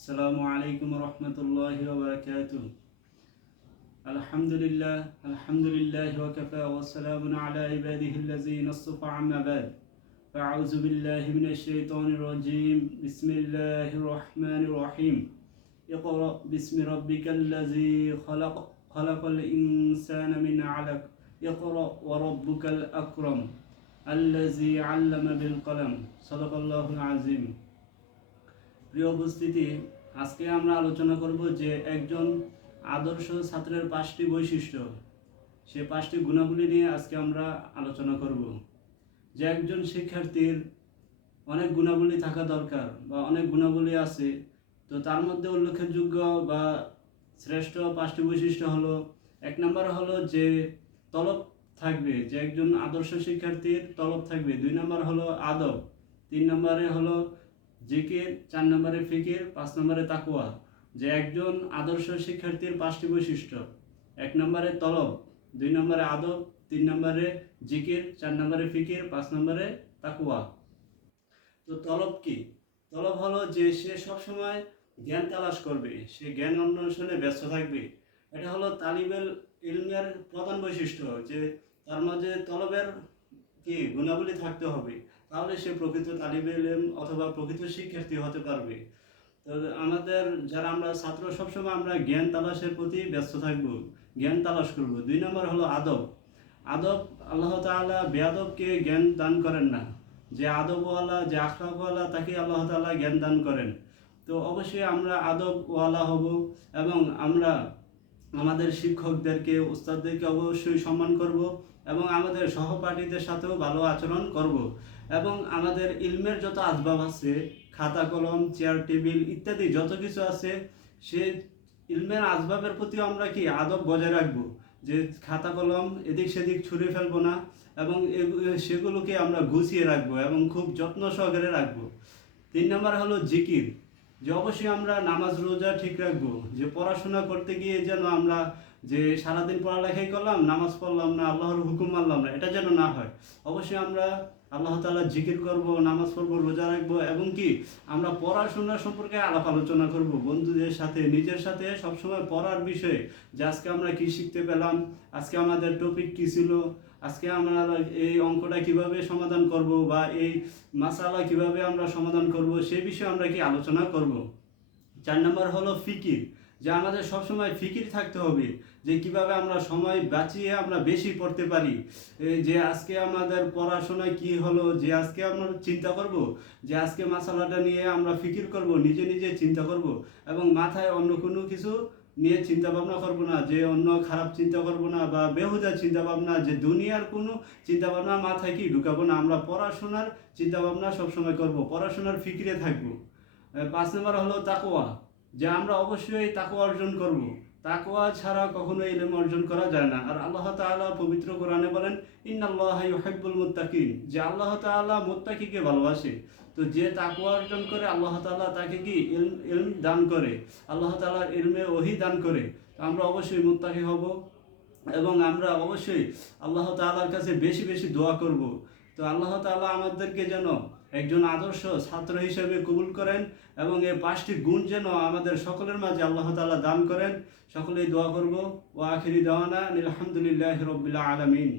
আসসালামু আলাইকুম রহমতুল্লাহি ওয়া বারাকাতুহু। আলহামদুলিল্লাহি ওয়া কাফা ওয়া সালামুন আলা ইবাদিহিল্লাযীনা ইসতাফা আম্মা বাদ। ফাআউযু বিল্লাহি মিনাশ শাইতানির রাজীম। বিসমিল্লাহির রহমানির রহিম। ইকরা বিসমি রাব্বিকাল্লাযী খালাক খালাকাল ইনসানা মিন আলাক। ইকরা ওয়া রাব্বুকাল আকরাম আল্লাযী আল্লামা বিল কলম। সাদাকাল্লাহুল আযীম। প্রিয় উপস্থিতি, আজকে আমরা আলোচনা করব যে একজন আদর্শ ছাত্রের 5টি বৈশিষ্ট্য, সে 5টি গুণাবলী নিয়ে আজকে আমরা আলোচনা করব। যে একজন শিক্ষার্থীর অনেক গুণাবলী থাকা দরকার বা অনেক গুণাবলী আছে, তো তার মধ্যে উল্লেখযোগ্য বা শ্রেষ্ঠ 5টি বৈশিষ্ট্য হলো, 1 নম্বর হলো যে তলব থাকবে, যে একজন আদর্শ শিক্ষার্থীর তলব থাকবে। 2 নম্বর হলো আদব। 3 নম্বরে হলো জিকির। 4 নম্বরে ফিকির। 5 নম্বরে তাকওয়া। যে একজন আদর্শ শিক্ষার্থীর 5টি বৈশিষ্ট্য: 1 নম্বরে তলব, 2 নম্বরে আদব, 3 নম্বরে জিকির, 4 নম্বরে ফিকির, 5 নম্বরে তাকওয়া। তো তলব কি? তলব হলো যে সে সবসময় জ্ঞান তালাশ করবে, সে জ্ঞান অন্বেষণে ব্যস্ত থাকবে। এটা হলো তালিবেল ইলমের প্রধান বৈশিষ্ট্য, যে তার মাঝে তলবের কি গুণাবলী থাকতে হবে, তাহলে সে প্রকৃত তালিবে ইলম অথবা প্রকৃত শিক্ষার্থী হতে পারবে। তো আমাদের যারা আমরা ছাত্র, সবসময় আমরা জ্ঞান তালাশের প্রতি ব্যস্ত থাকব, জ্ঞান তালাশ করব। 2 নম্বর হলো আদব। আদব, আল্লাহ তাআলা বেয়াদবকে জ্ঞান দান করেন না, যে আদবওয়ালা, যে আখলাকওয়ালা, তাকে আল্লাহ তাআলা জ্ঞান দান করেন। তো অবশ্যই আমরা আদবওয়ালা হব এবং আমরা আমাদের শিক্ষকদেরকে, উস্তাদদেরকে অবশ্যই সম্মান করব এবং আমাদের সহপাঠীদের সাথেও ভালো আচরণ করব এবং আমাদের ইলমের যত আসবাব আছে, খাতা কলম, চেয়ার টেবিল ইত্যাদি যত কিছু আছে, সে ইলমের আসবাবের প্রতিও আমরা কি আদব বজায় রাখবো, যে খাতা কলম এদিক সেদিক ছুঁড়ে ফেলবো না এবং সেগুলোকে আমরা গুছিয়ে রাখবো এবং খুব যত্ন সহকারে রাখবো। 3 নম্বর হলো জিকির, যে অবশ্যই আমরা নামাজ রোজা ঠিক রাখবো, যে পড়াশোনা করতে গিয়ে যেন আমরা যে সারাদিন পড়ালেখাই করলাম, নামাজ পড়লাম না, আল্লাহর হুকুম মানলাম না, এটা যেন না হয়। অবশ্যই আমরা আল্লাহ তাআলা জিকির করব, নামাজ পড়বো, রোজা রাখবো এবং কি আমরা পড়াশোনা সম্পর্কে আলাপ আলোচনা করব বন্ধুদের সাথে, নিজের সাথে সবসময় পড়ার বিষয়ে, যে আজকে আমরা কি শিখতে পেলাম, আজকে আমাদের টপিক কি ছিল, আজকে আমরা এই অঙ্কটা কিভাবে সমাধান করব বা এই মাসালা কিভাবে আমরা সমাধান করব, সেই বিষয়ে আমরা কি আলোচনা করব। 4 নম্বর হলো ফিকির, যে আমাদের সবসময় ফিকির থাকতে হবে, যে কিভাবে আমরা সময় বাঁচিয়ে আমরা বেশি পড়তে পারি। যে আজকে আমাদের পড়াশোনায় কি হলো, যে আজকে আমরা চিন্তা করব, যে আজকে মাসালাটা নিয়ে আমরা ফিকির করব, নিজে নিজে চিন্তা করব এবং মাথায় অন্য কোনো কিছু নিয়ে চিন্তা ভাবনা করবো না, যে অন্য খারাপ চিন্তা করবো না বা বেহুদা চিন্তা ভাবনা, যে দুনিয়ার কোনো চিন্তা ভাবনা মাথায় কি ঢুকাবো না। আমরা পড়াশোনার চিন্তা ভাবনা সবসময় করব, পড়াশোনার ফিকিরে থাকবো। 5 নম্বর হলো তাকওয়া, যে আমরা অবশ্যই তাকওয়া অর্জন করব। তাকওয়া ছাড়া কখনো ইলম অর্জন করা যায় না। আর আল্লাহ তাআলা পবিত্র কোরআনে বলেন, ইন্নাল্লাহা ইউহিব্বুল মুত্তাকিন, যে আল্লাহ তাআলা মুত্তাকিকে ভালোবাসে। তো যে তাকওয়া অর্জন করে, আল্লাহ তাআলা তাকে কি ইলম দান করে, আল্লাহ তাআলা ইলমে ওহী দান করে। তো আমরা অবশ্যই মুত্তাকি হব এবং আমরা অবশ্যই আল্লাহ তাআলার কাছে বেশি বেশি দোয়া করব। তো আল্লাহ তাআলা আমাদেরকে যেন একজন আদর্শ ছাত্র হিসেবে কবুল করেন এবং এই 5টি গুণ যেন আমাদের সকলের মাঝে আল্লাহ তাআলা দান করেন। সকলেই দোয়া করব। ওয়া আখিরি দাওয়ানা আলহামদুলিল্লাহি রাব্বিল আলামিন।